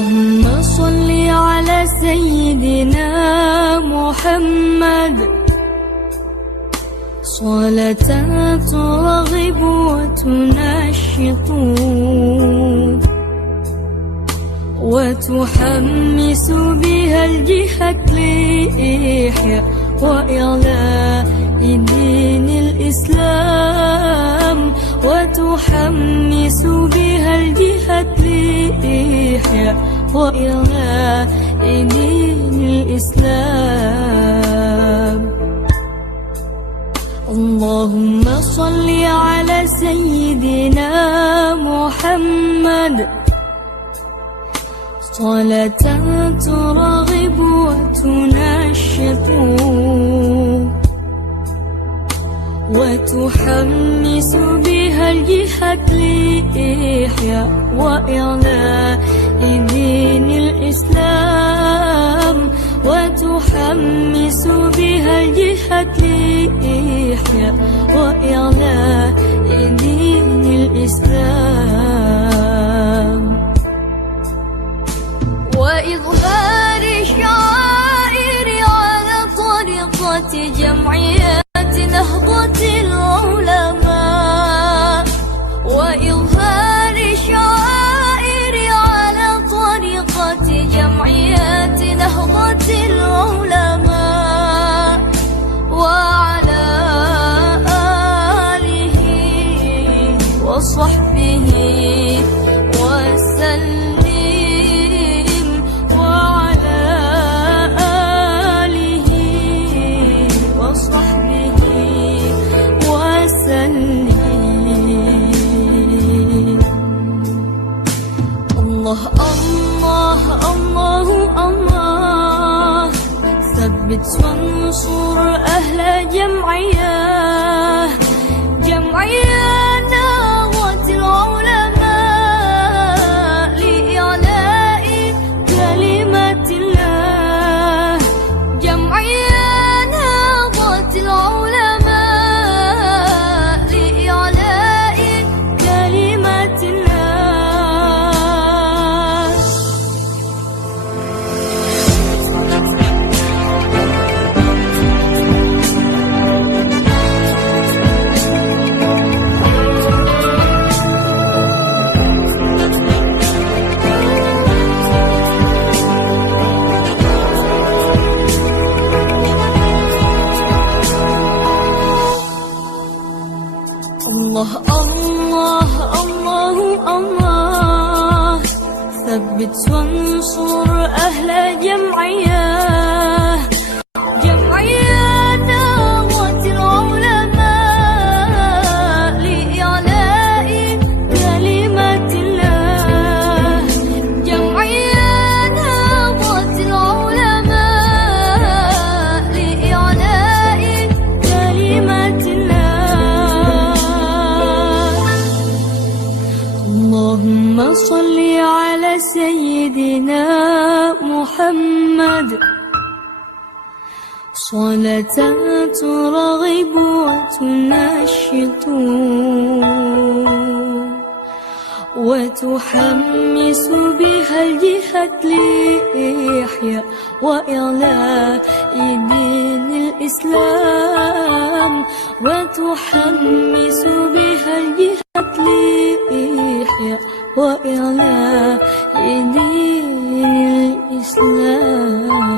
اللهم صل على سيدنا محمد صلاة ترغب وتنشط وتحمس بها الجهة لإحياء وإعلاء دين الإسلام، وتحمس بها الجهة لإحياء وإعلاء دين الإسلام. اللهم صل على سيدنا محمد صلاة ترغب وتنشط وتحمس بها الجهة لإحياء وإعلاء دين الإسلام، وتحمس بها الجهة لإحياء وإعلاء دين الإسلام، وإظهار الشعائر على طريقة جمعيات نهضة العلماء، وإظهار الشعائر على طريقة جمعيات نهضة العلماء، وعلى آله وصحبه وسلم. الله الله الله الله، ثبت وانصر أهل جمعية نهضة العلماء لإعلاء كلمة الله، جمعية نهضة العلماء لإعلاء كلمة الله. الله الله الله الله، ثبت وانصر أهل جمعية نهضة العلماء لإعلاء كلمة الله، جمعية نهضة العلماء لإعلاء كلمة الله. اللهم صل على سيدنا محمد صلاة ترغب وتنشط وتحمس بها الجهة لإحياء وإعلاء دين الإسلام، وتحمس بها الجهة لإحياء وإعلاء دين الإسلام.